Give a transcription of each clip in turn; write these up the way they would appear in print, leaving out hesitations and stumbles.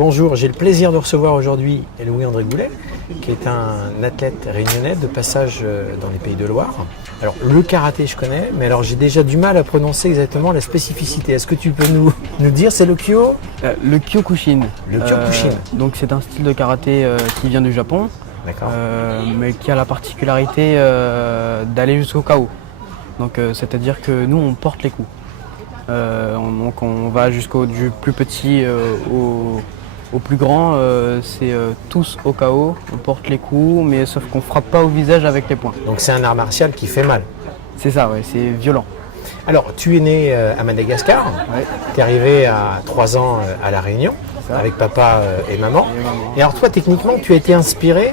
Bonjour, j'ai le plaisir de recevoir aujourd'hui Louis-André Goulet, qui est un athlète réunionnais de passage dans les Pays de Loire. Alors le karaté je connais, mais alors j'ai déjà du mal à prononcer exactement la spécificité. Est-ce que tu peux nous dire, c'est le Kyo Le Kyokushin. Le Kyokushin. Donc c'est un style de karaté qui vient du Japon, mais qui a la particularité d'aller jusqu'au KO. Donc c'est-à-dire que nous on porte les coups. Donc on va jusqu'au du plus petit au plus grand, c'est tous au KO, on porte les coups, mais sauf qu'on frappe pas au visage avec les poings. Donc c'est un art martial qui fait mal. C'est ça, ouais, c'est violent. Alors tu es né à Madagascar, Ouais. tu es arrivé à 3 ans à La Réunion, avec papa et maman. Et alors toi techniquement tu as été inspiré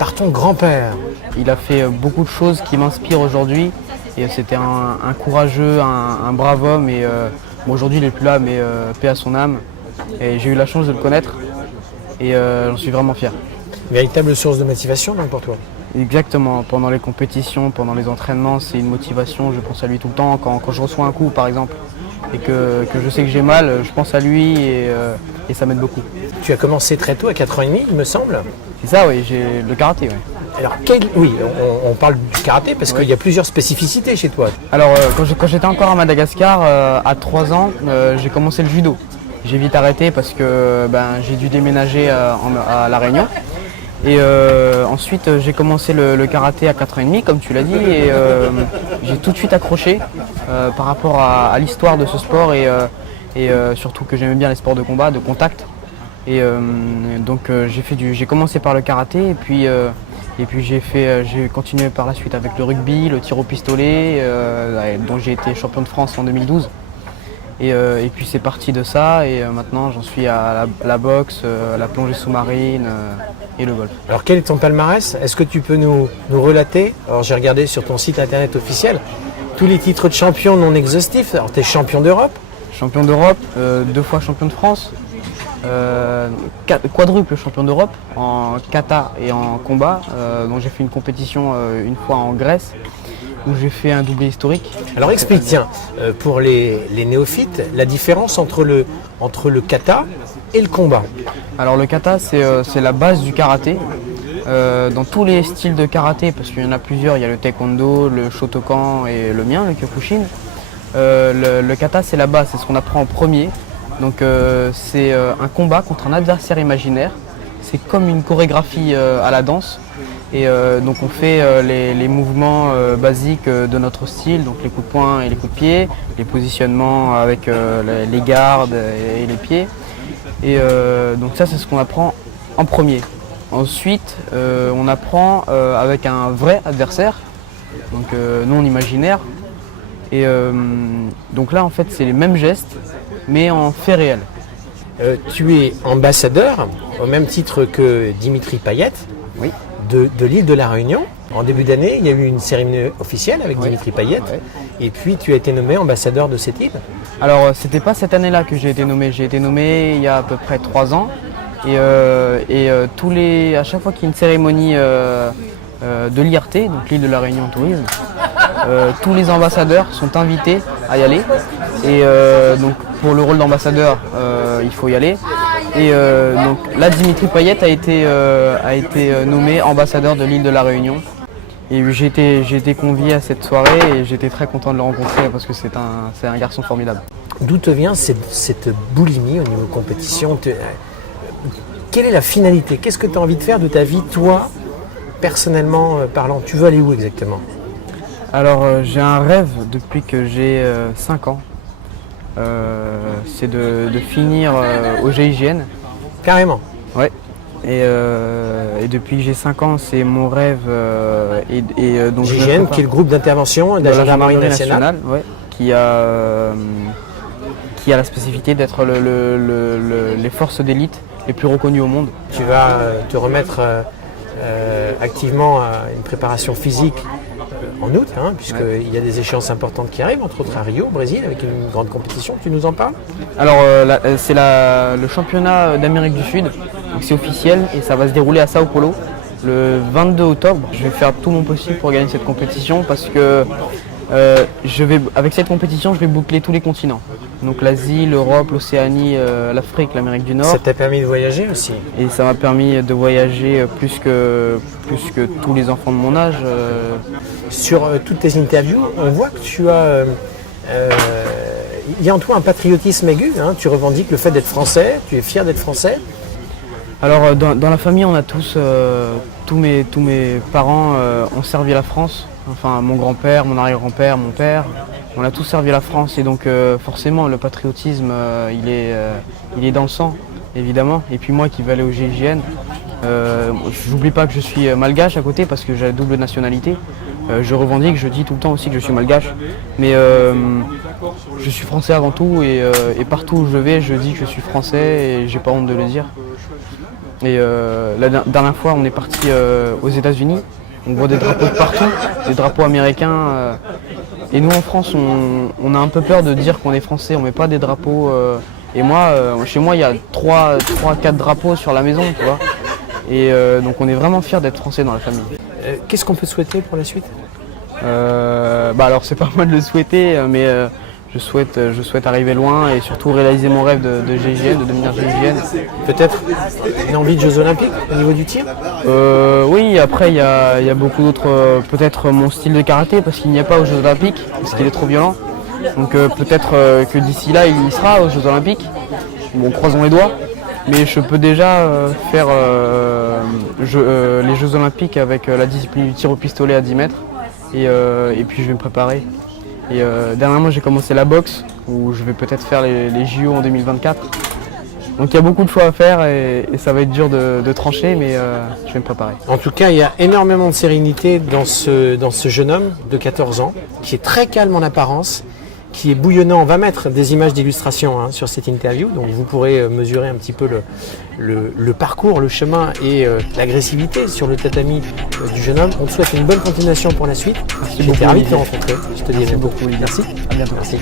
par ton grand-père. Il a fait beaucoup de choses qui m'inspirent aujourd'hui. Et c'était un courageux, un brave homme. Et bon, aujourd'hui il n'est plus là, mais paix à son âme. Et j'ai eu la chance de le connaître. Et j'en suis vraiment fier. Véritable source de motivation donc pour toi. Exactement. Pendant les compétitions, pendant les entraînements, c'est une motivation. Je pense à lui tout le temps. Quand je reçois un coup par exemple, et que je sais que j'ai mal, je pense à lui et ça m'aide beaucoup. Tu as commencé très tôt, à 4 ans et demi, il me semble. C'est ça, oui, j'ai le karaté. Ouais. Alors, on parle du karaté parce qu'il y a plusieurs spécificités chez toi. Alors, quand j'étais encore à Madagascar, à 3 ans, j'ai commencé le judo. J'ai vite arrêté parce que j'ai dû déménager à La Réunion. Et ensuite, j'ai commencé le karaté à 4 ans et demi, comme tu l'as dit, et j'ai tout de suite accroché par rapport à l'histoire de ce sport et surtout que j'aimais bien les sports de combat, de contact. Et donc j'ai commencé par le karaté et puis j'ai continué par la suite avec le rugby, le tir au pistolet, dont j'ai été champion de France en 2012. Et puis c'est parti de ça et maintenant j'en suis à la boxe, à la plongée sous-marine et le golf. Alors quel est ton palmarès? Est-ce que tu peux nous relater? Alors j'ai regardé sur ton site internet officiel tous les titres de champion non exhaustifs. Alors tu es champion d'Europe? Champion d'Europe, 2 fois champion de France, quadruple champion d'Europe en kata et en combat, dont j'ai fait une compétition une fois en Grèce où j'ai fait un doublé historique. Alors explique, tiens, pour les néophytes, la différence entre le kata et le combat. Alors le kata c'est la base du karaté, dans tous les styles de karaté, parce qu'il y en a plusieurs, il y a le taekwondo, le shotokan et le mien, le kyokushin. Le kata c'est la base, c'est ce qu'on apprend en premier. Donc c'est un combat contre un adversaire imaginaire. C'est comme une chorégraphie à la danse. Et donc on fait les mouvements basiques de notre style, donc les coups de poing et les coups de pied, les positionnements avec les gardes et les pieds. Et donc ça c'est ce qu'on apprend en premier. Ensuite on apprend avec un vrai adversaire, donc non imaginaire. Et donc là en fait c'est les mêmes gestes mais en fait réel. Tu es ambassadeur au même titre que Dimitri Payet. Oui. De l'île de la Réunion. En début d'année, il y a eu une cérémonie officielle avec Dimitri Payet. Ouais. Et puis tu as été nommé ambassadeur de cette île. Alors c'était pas cette année-là que j'ai été nommé il y a à peu près 3 ans. Et à chaque fois qu'il y a une cérémonie de l'IRT, donc l'île de la Réunion Tourisme, tous les ambassadeurs sont invités à y aller. Et donc pour le rôle d'ambassadeur, il faut y aller. Et donc là, Dimitri Payet a été nommé ambassadeur de l'île de la Réunion. Et j'ai été convié à cette soirée et j'étais très content de le rencontrer parce que c'est un garçon formidable. D'où te vient cette boulimie au niveau compétition? Quelle est la finalité? Qu'est-ce que tu as envie de faire de ta vie, toi, personnellement parlant? Tu veux aller où exactement? Alors j'ai un rêve depuis que j'ai 5 ans. C'est de finir au GIGN. Carrément. Ouais. Et depuis que j'ai 5 ans, c'est mon rêve. Donc GIGN, qui est le groupe d'intervention de la gendarmerie nationale, ouais, qui a la spécificité d'être les forces d'élite les plus reconnues au monde. Tu vas te remettre activement à une préparation physique en août, puisqu'il y a des échéances importantes qui arrivent, entre autres à Rio, au Brésil, avec une grande compétition. Tu nous en parles? Alors, c'est le championnat d'Amérique du Sud, donc c'est officiel et ça va se dérouler à Sao Paulo le 22 octobre. Je vais faire tout mon possible pour gagner cette compétition parce que avec cette compétition, je vais boucler tous les continents. Donc l'Asie, l'Europe, l'Océanie, l'Afrique, l'Amérique du Nord. Ça t'a permis de voyager aussi? Et ça m'a permis de voyager plus que tous les enfants de mon âge. Sur toutes tes interviews, on voit que tu as... il y a en toi un patriotisme aigu, hein. Tu revendiques le fait d'être français, tu es fier d'être français. Alors dans la famille, on a tous tous mes parents ont servi la France. Enfin, mon grand-père, mon arrière-grand-père, mon père, on a tous servi la France. Et donc forcément, le patriotisme, il est dans le sang, évidemment. Et puis moi qui vais aller au GIGN, j'oublie pas que je suis malgache à côté parce que j'ai la double nationalité. Je revendique, je dis tout le temps aussi que je suis malgache. Mais je suis français avant tout et partout où je vais, je dis que je suis français et j'ai pas honte de le dire. Et la dernière fois, on est parti aux États-Unis. On voit des drapeaux de partout, des drapeaux américains. Et nous en France, on a un peu peur de dire qu'on est français, on met pas des drapeaux. Et moi, chez moi, il y a 3-4 drapeaux sur la maison, tu vois. Et donc on est vraiment fiers d'être français dans la famille. Qu'est-ce qu'on peut souhaiter pour la suite? Alors c'est pas moi de le souhaiter, mais je souhaite arriver loin et surtout réaliser mon rêve de GIGN, de devenir GIGN. Peut-être une envie de Jeux Olympiques au niveau du tir? Oui, après il y a beaucoup d'autres, peut-être mon style de karaté parce qu'il n'y a pas aux Jeux Olympiques, parce qu'il est trop violent. Donc peut-être que d'ici là il y sera aux Jeux Olympiques. Bon, croisons les doigts. Mais je peux déjà faire les Jeux Olympiques avec la discipline du tir au pistolet à 10 mètres. Et puis je vais me préparer. Et dernièrement j'ai commencé la boxe où je vais peut-être faire les JO en 2024. Donc il y a beaucoup de choix à faire et ça va être dur de trancher, mais je vais me préparer. En tout cas, il y a énormément de sérénité dans ce jeune homme de 14 ans qui est très calme en apparence, qui est bouillonnant. On va mettre des images d'illustration sur cette interview, donc vous pourrez mesurer un petit peu le parcours, le chemin et l'agressivité sur le tatami du jeune homme. On te souhaite une bonne continuation pour la suite. Merci J'étais beaucoup. ravi de te rencontrer. Je te dis Merci beaucoup. Merci. À bientôt. Merci.